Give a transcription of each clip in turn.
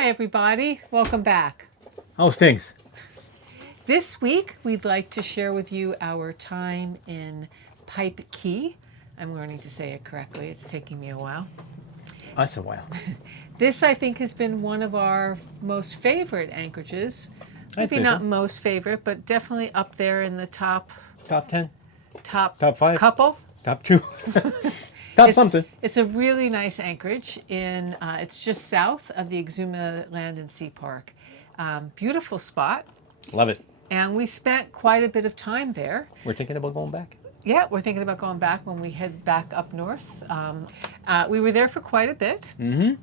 Hi everybody, welcome back. How's things? This week we'd like to share with you our time in Pipe Cay. I'm learning to say it correctly, it's taking me a while. That's a while. This I think has been one of our most favorite anchorages. Maybe not most favorite, but definitely up there in the top 10? Top 5? Couple? Top 2? Top something. It's a really nice anchorage. It's just south of the Exuma Land and Sea Park. Beautiful spot. Love it. And we spent quite a bit of time there. We're thinking about going back. Yeah, we're thinking about going back when we head back up north. We were there for quite a bit. Mm-hmm.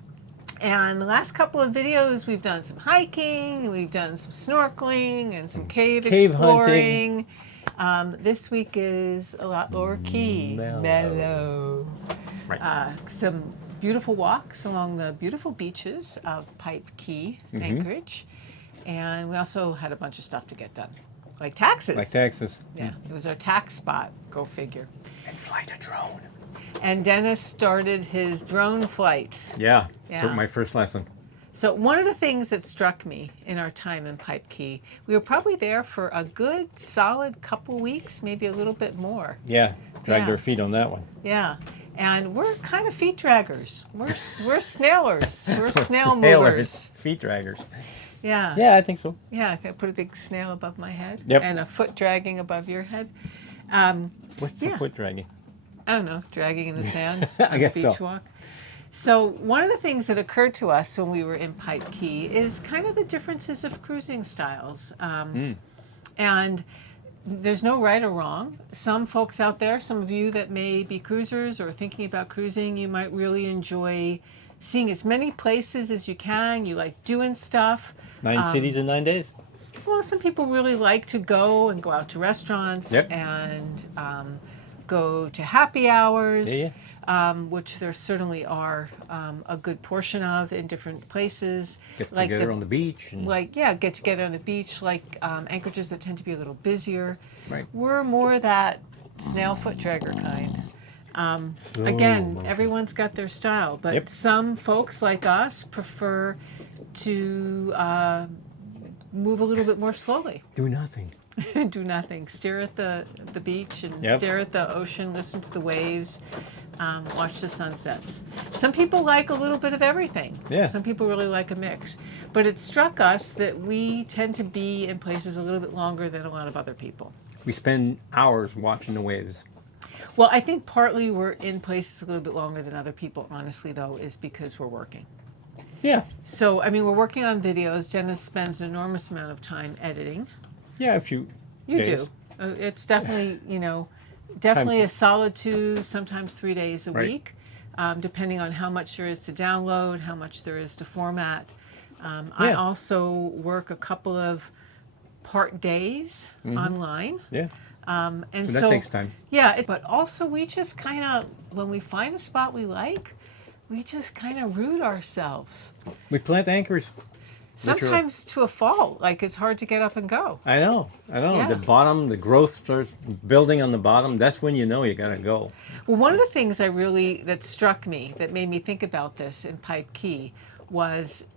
And the last couple of videos, we've done some hiking, we've done some snorkeling, and some cave exploring. This week is a lot lower key. Mellow. Right. Some beautiful walks along the beautiful beaches of Pipe Cay, Anchorage. And we also had a bunch of stuff to get done. Like taxes. Like taxes. Yeah, it was our tax spot. Go figure. And fly the drone. And Dennis started his drone flights. Yeah. Took my first lesson. So one of the things that struck me in our time in Pipe Cay, we were probably there for a good solid couple weeks, maybe a little bit more. Yeah. Dragged our feet on that one. Yeah. And we're kind of feet draggers. We're snailers. We're snail movers. Feet draggers. Yeah. Yeah, I think so. Yeah, I put a big snail above my head. Yep. And a foot dragging above your head. What's the foot dragging? I don't know, dragging in the sand I on guess the beach so. walk. So one of the things that occurred to us when we were in Pipe Cay is kind of the differences of cruising styles. And there's no right or wrong. Some folks out there, some of you that may be cruisers or thinking about cruising, you might really enjoy seeing as many places as you can. You like doing stuff. 9 cities in 9 days? Well, some people really like to go out to restaurants and go to happy hours, which there certainly are a good portion of in different places. Get together on the beach. And Get together on the beach, like anchorages that tend to be a little busier. Right. We're more that snail foot dragger kind. Again, everyone's got their style, but some folks like us prefer to move a little bit more slowly. Do nothing. Do nothing. Stare at the beach and stare at the ocean, listen to the waves, watch the sunsets. Some people like a little bit of everything. Yeah. Some people really like a mix. But it struck us that we tend to be in places a little bit longer than a lot of other people. We spend hours watching the waves. Well, I think partly we're in places a little bit longer than other people, honestly, though, is because we're working. Yeah. So, I mean, we're working on videos. Dennis spends an enormous amount of time editing. Yeah, a few You days. do. It's definitely, definitely a solid 2, sometimes 3 days a week, depending on how much there is to download, how much there is to format. I also work a couple of part days online. Yeah. And so that takes time. Yeah, but also we just kind of, when we find a spot we like, we just kind of root ourselves. We plant anchors. Sometimes to a fault, like it's hard to get up and go. I know. Yeah. The bottom, the growth starts building on the bottom. That's when you know you gotta go. Well, one of the things that struck me, that made me think about this in Pipe Cay, was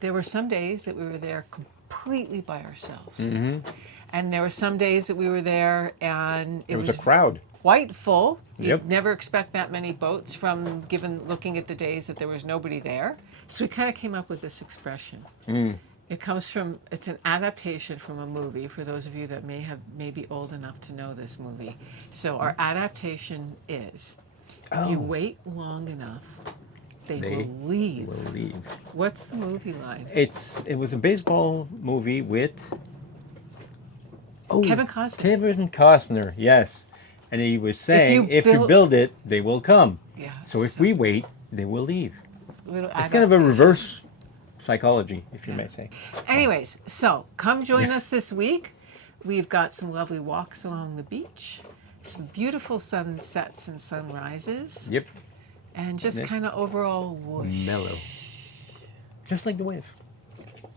there were some days that we were there completely by ourselves. And there were some days that we were there and it was a crowd. Quite full. You'd never expect that many boats from looking at the days that there was nobody there. So we kind of came up with this expression. It's an adaptation from a movie, for those of you that may be old enough to know this movie. So our adaptation is, if you wait long enough, they will leave. What's the movie line? It was a baseball movie with Kevin Costner. Kevin Costner, yes. And he was saying, if you build it, they will come. Yeah. So if we wait, they will leave. It's kind of a reverse psychology, if you may say. Anyways, so come join us this week. We've got some lovely walks along the beach, some beautiful sunsets and sunrises. Yep. And just kind of overall whoosh. Mellow. Just like the wave.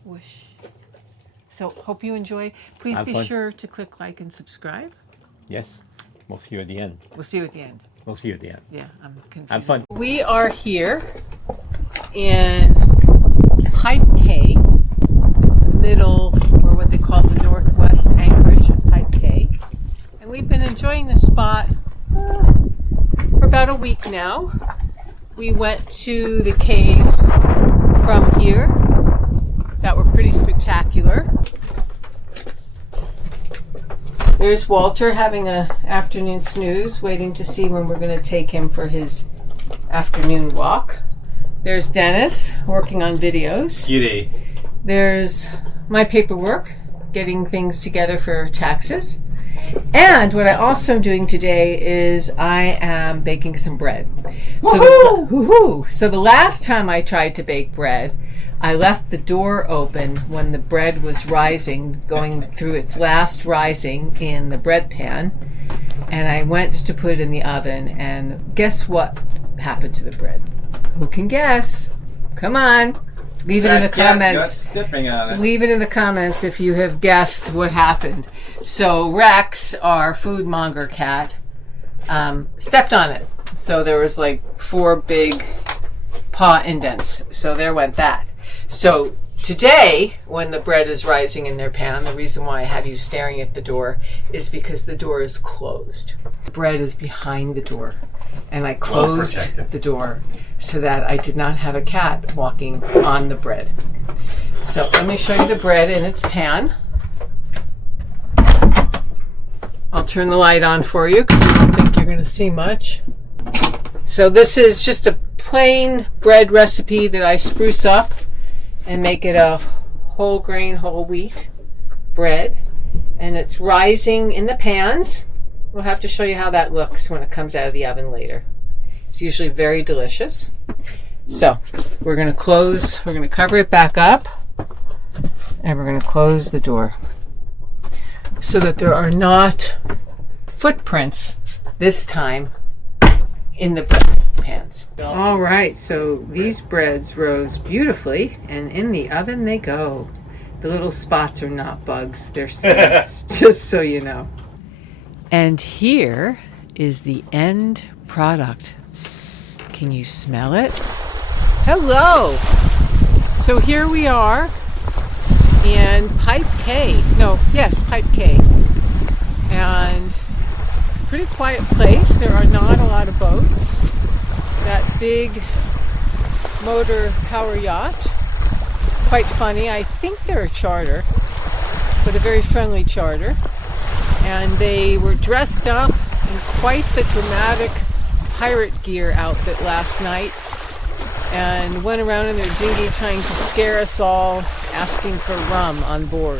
Whoosh. So hope you enjoy. Please be sure to click like and subscribe. Yes. We'll see you at the end. We'll see you at the end. We'll see you at the end. Yeah, I'm confused. Have fun. We are here in Pipe about a week now. We went to the caves from here that were pretty spectacular. There's Walter having an afternoon snooze, waiting to see when we're going to take him for his afternoon walk. There's Dennis working on videos. G'day. There's my paperwork, getting things together for taxes. And what I also am doing today is I am baking some bread. So the last time I tried to bake bread, I left the door open when the bread was rising, going through its last rising in the bread pan. And I went to put it in the oven, and guess what happened to the bread? Who can guess? Come on. Leave it in the comments. Leave it in the comments if you have guessed what happened. So Rex, our food monger cat, stepped on it. So there was like 4 big paw indents. So there went that. So today, when the bread is rising in their pan, the reason why I have you staring at the door is because the door is closed. The bread is behind the door. And I closed the door so that I did not have a cat walking on the bread. So let me show you the bread in its pan. I'll turn the light on for you because I don't think you're going to see much. So this is just a plain bread recipe that I spruce up and make it a whole grain, whole wheat bread. And it's rising in the pans. We'll have to show you how that looks when it comes out of the oven later. It's usually very delicious. So we're going to cover it back up, and we're going to close the door so that there are not footprints this time in the bread pans. All right, so these breads rose beautifully, and in the oven they go. The little spots are not bugs, they're seeds, just so you know. And here is the end product. Can you smell it? Hello! So here we are in Pipe Cay. Pipe Cay. And pretty quiet place. There are not a lot of boats. That big motor power yacht. It's quite funny. I think they're a charter, but a very friendly charter. And they were dressed up in quite the dramatic pirate gear outfit last night and went around in their dinghy trying to scare us all, asking for rum on board.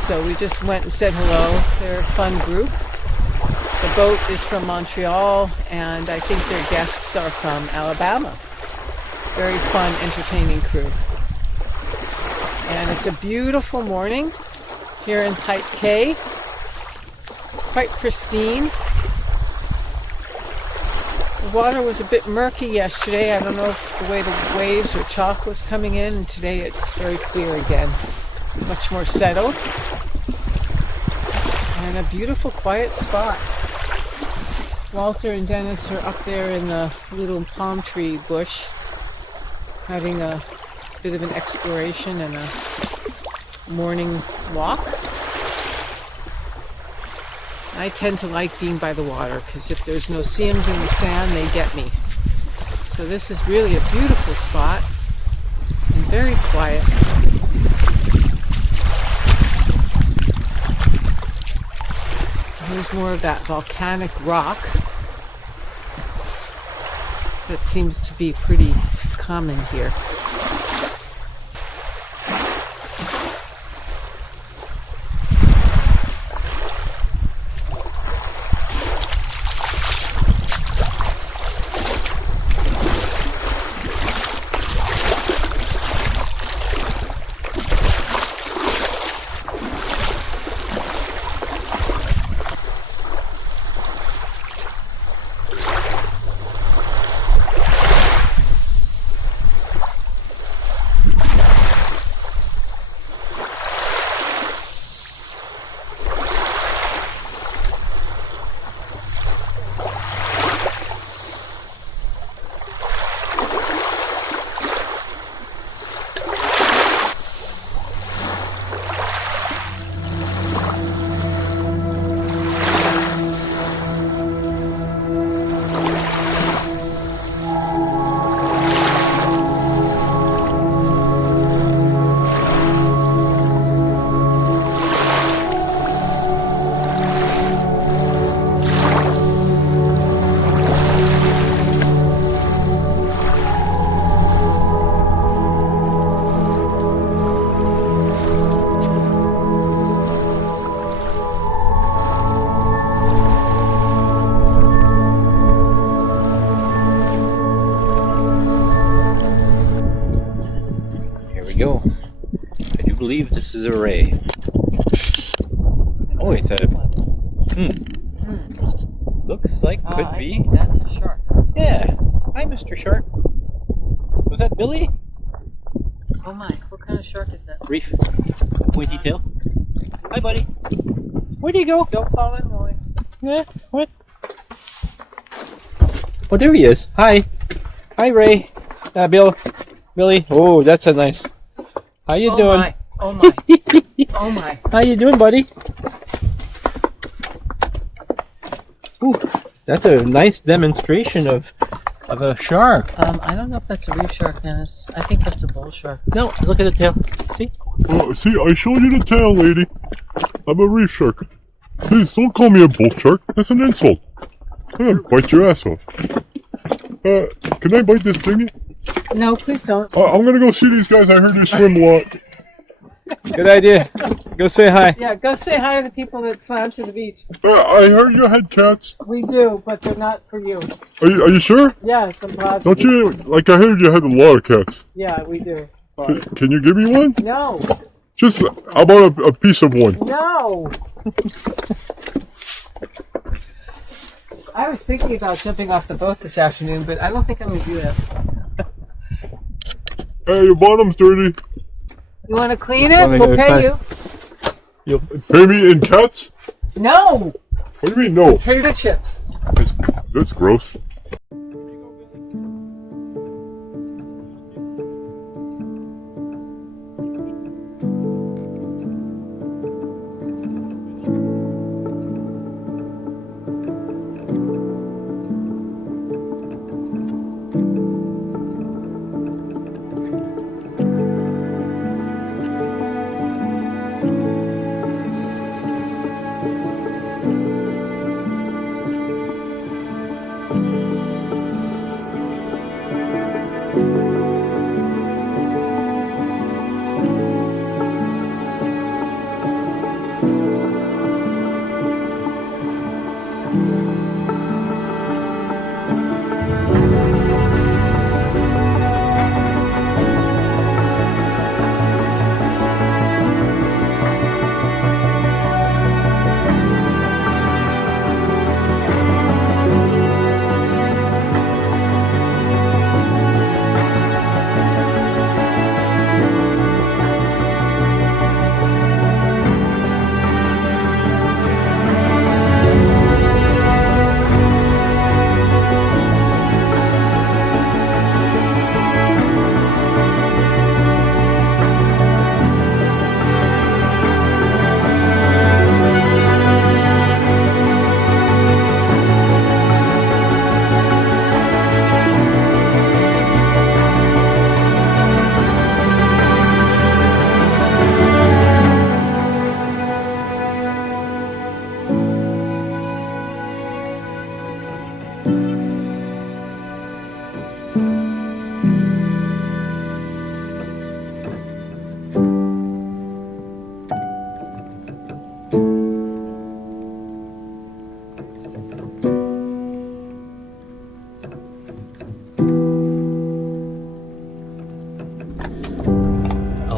So we just went and said hello. They're a fun group. The boat is from Montreal, and I think their guests are from Alabama. Very fun, entertaining crew. And it's a beautiful morning here in Pipe Cay. Quite pristine. The water was a bit murky yesterday. I don't know if the way the waves or chalk was coming in, and today it's very clear again. Much more settled. And a beautiful quiet spot. Walter and Dennis are up there in the little palm tree bush having a bit of an exploration and a morning walk. I tend to like being by the water because if there's no seams in the sand, they get me. So this is really a beautiful spot and very quiet. Here's more of that volcanic rock that seems to be pretty common here. go. I do believe this is a ray. Oh, it's a... Looks like could be. I think that's a shark. Yeah. Hi, Mr. Shark. Was that Billy? Oh my, what kind of shark is that? Reef. Pointy tail. Hi, buddy. Where'd he go? Don't fall in, Roy. Yeah, what? Oh, there he is. Hi. Hi, Ray. Bill. Billy. Oh, that's a nice... How you doing? My. Oh my. Oh my. How you doing, buddy? Ooh, that's a nice demonstration of a shark. I don't know if that's a reef shark, Dennis. I think that's a bull shark. No, look at the tail. See? Oh, see, I showed you the tail, lady. I'm a reef shark. Please don't call me a bull shark. That's an insult. I'm gonna bite your ass off. Can I bite this thingy? No, please don't. I'm gonna go see these guys. I heard you swim a lot. Good idea. Go say hi. Yeah, go say hi to the people that swam to the beach. I heard you had cats. We do, but they're not for you. Are you sure? Yes, I'm positive. Don't you, like I heard you had a lot of cats. Yeah, we do. Can you give me one? No. Just, how about a piece of one? No. I was thinking about jumping off the boat this afternoon, but I don't think I'm going to do that. Hey, your bottom's dirty. You want to clean it? We'll pay you. You'll pay me in cats? No. What do you mean, no? Potato chips. That's gross.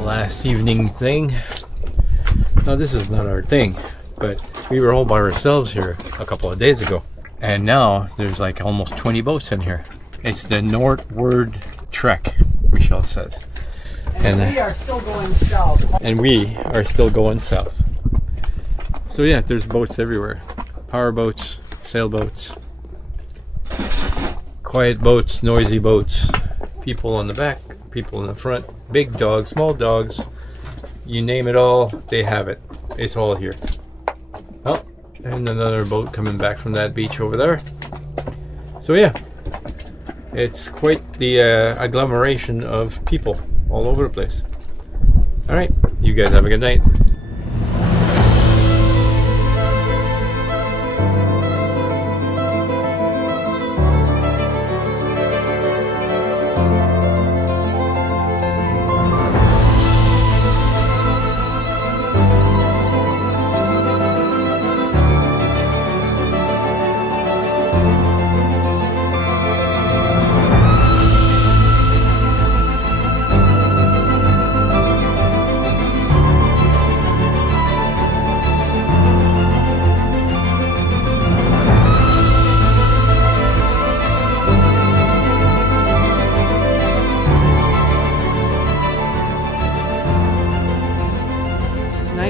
Last evening thing. Now this is not our thing, but we were all by ourselves here a couple of days ago, and now there's like almost 20 boats in here. It's the northward trek, Michelle says, and we are still going south. And we are still going south. So yeah, there's boats everywhere. Power boats, sailboats, quiet boats, noisy boats, people on the back, people in the front, big dogs, small dogs, you name it all, they have it. It's all here. Oh, and another boat coming back from that beach over there. So yeah, it's quite the agglomeration of people all over the place. All right, you guys have a good night.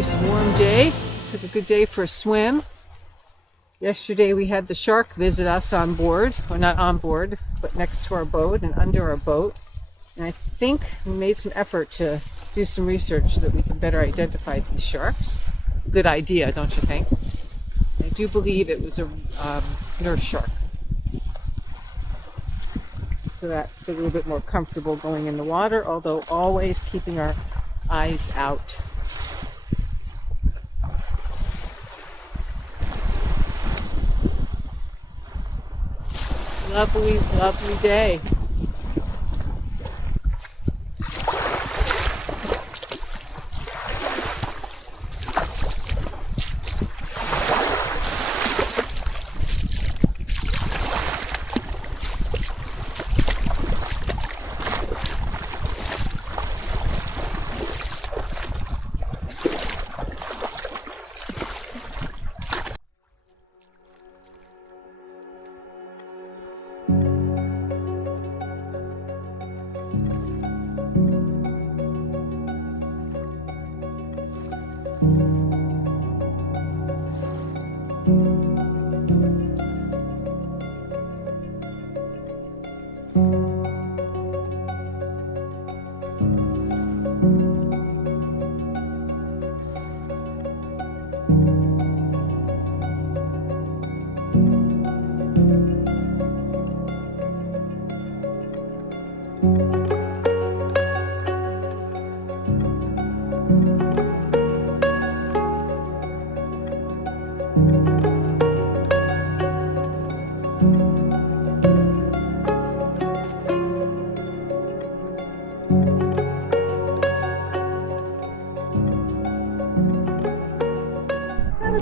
nice warm day. It's like a good day for a swim. Yesterday we had the shark visit us on board, or not on board, but next to our boat and under our boat. And I think we made some effort to do some research so that we can better identify these sharks. Good idea, don't you think? I do believe it was a nurse shark. So that's a little bit more comfortable going in the water, although always keeping our eyes out. Lovely, lovely day.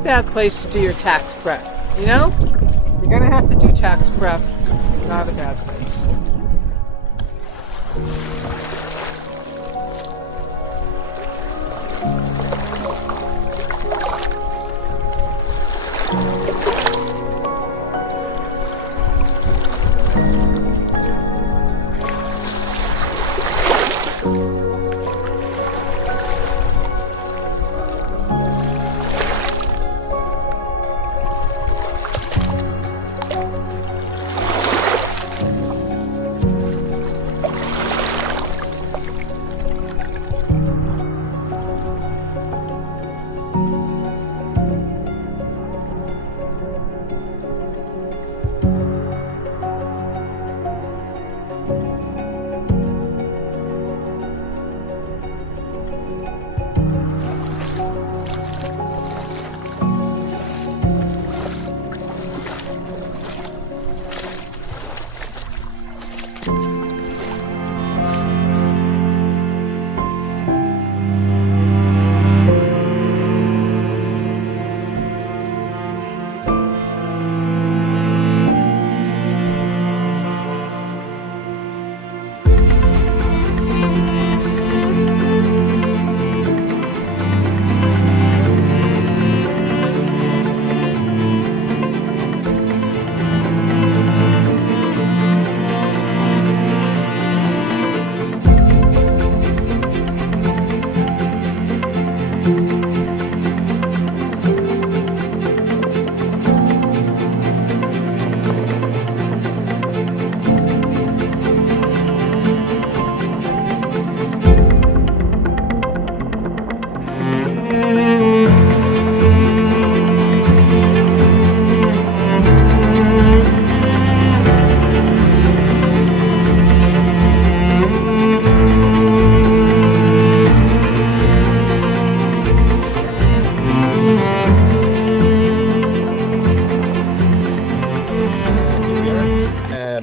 Bad place to do your tax prep, you know? You're gonna have to do tax prep. It's not a bad place.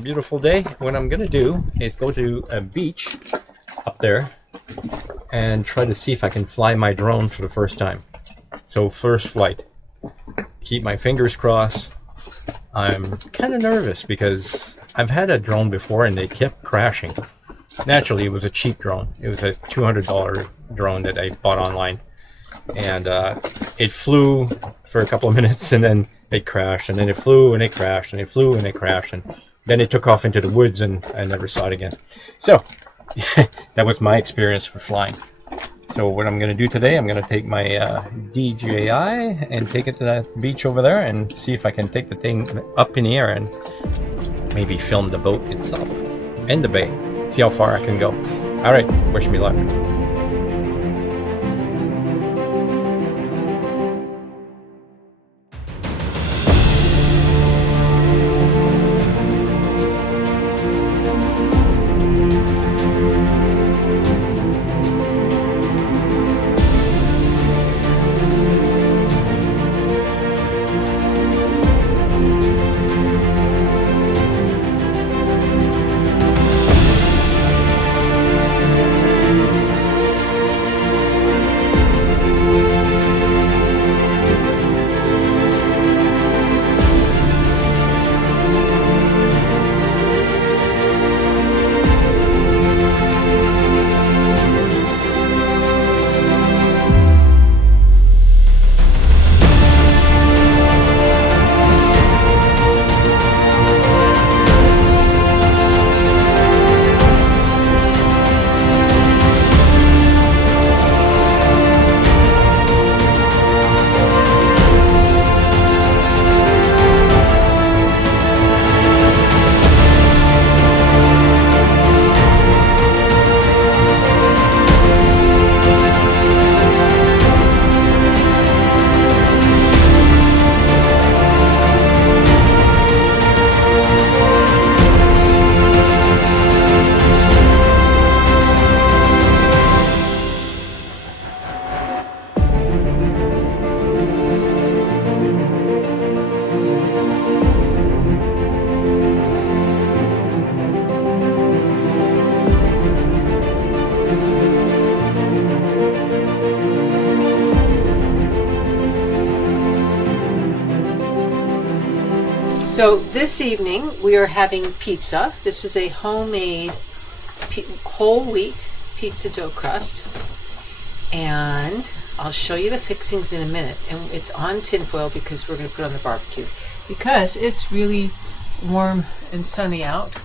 Beautiful day. What I'm gonna do is go to a beach up there and try to see if I can fly my drone for the first time. So first flight. Keep my fingers crossed. I'm kind of nervous because I've had a drone before and they kept crashing. Naturally, it was a cheap drone. It was a $200 drone that I bought online, and it flew for a couple of minutes and then it crashed, and then it flew and it crashed, and it flew and it crashed, and then it took off into the woods and I never saw it again. So that was my experience for flying. So what I'm going to do today, I'm going to take my DJI and take it to that beach over there and see if I can take the thing up in the air and maybe film the boat itself and the bay. See how far I can go. All right, wish me luck. So this evening we are having pizza. This is a homemade whole wheat pizza dough crust, and I'll show you the fixings in a minute. And it's on tinfoil because we're going to put it on the barbecue because it's really warm and sunny out,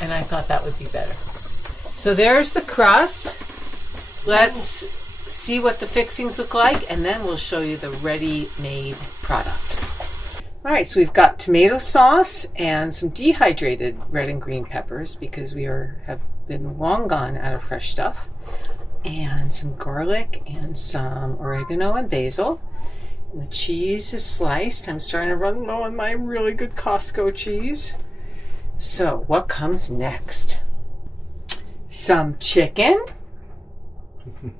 and I thought that would be better. So there's the crust. Let's see what the fixings look like, and then we'll show you the ready-made product. All right, so we've got tomato sauce and some dehydrated red and green peppers because we have been long gone out of fresh stuff, and some garlic and some oregano and basil. And the cheese is sliced. I'm starting to run low on my really good Costco cheese. So what comes next? Some chicken,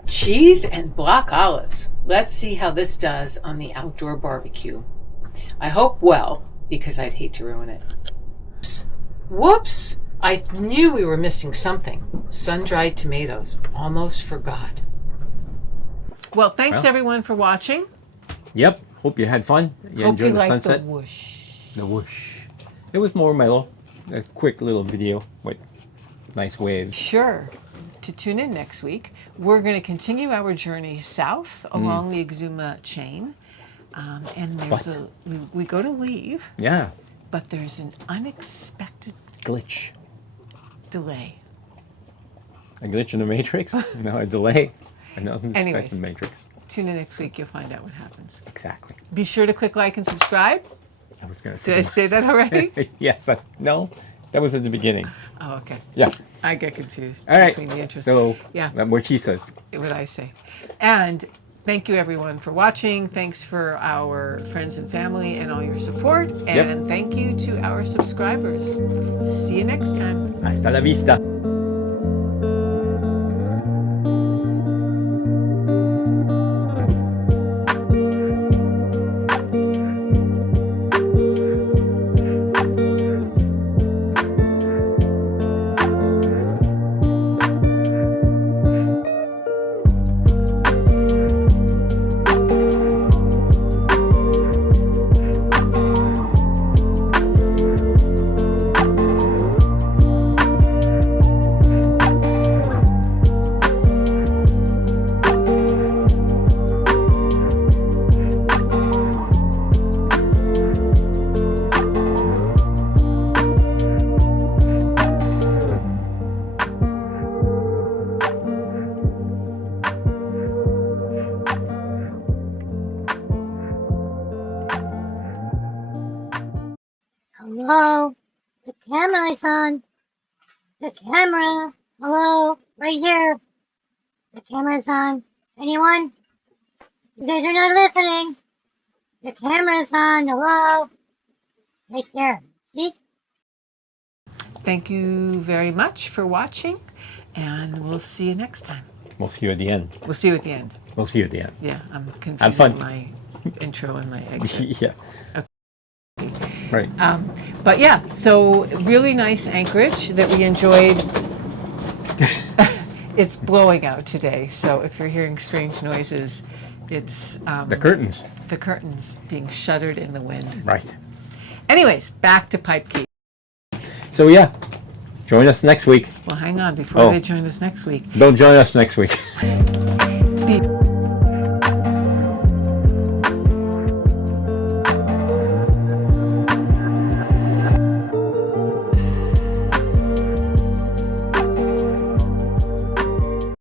cheese, and black olives. Let's see how this does on the outdoor barbecue. I hope well, because I'd hate to ruin it. Whoops! I knew we were missing something. Sun-dried tomatoes. Almost forgot. Well, thanks everyone for watching. Yep. Hope you had fun. You Hope enjoyed you the liked sunset. the whoosh. The whoosh. It was more mellow. A quick little video with nice waves. Sure. To tune in next week, we're going to continue our journey south along the Exuma chain. And there's we go to leave. Yeah. But there's an unexpected Glitch. delay. A glitch in the matrix? No, a delay. An Anyways. unexpected matrix. Tune in next week. You'll find out what happens. Exactly. Be sure to click like and subscribe. I was going to Did I say that already? Yes. No, that was at the beginning. Oh, okay. Yeah. I get confused All right. between the interests. So, yeah, what she says. what I say. And thank you everyone for watching. Thanks for our friends and family and all your support. And thank you to our subscribers. See you next time. Hasta la vista. Hello? The camera is on. The camera. Hello? Right here. The camera is on. Anyone? You guys are not listening. The camera is on. Hello? Right there. See? Thank you very much for watching, and we'll see you next time. We'll see you at the end. We'll see you at the end. We'll see you at the end. Yeah, I'm Have confusing fun. my intro and my exit. Yeah. Right. But yeah, so really nice anchorage that we enjoyed. It's blowing out today, so if you're hearing strange noises, it's The curtains. the curtains being shuttered in the wind. Right. Anyways, back to Pipe Cay. So yeah, join us next week. Well, hang on, before Oh. they join us next week. Don't join us next week.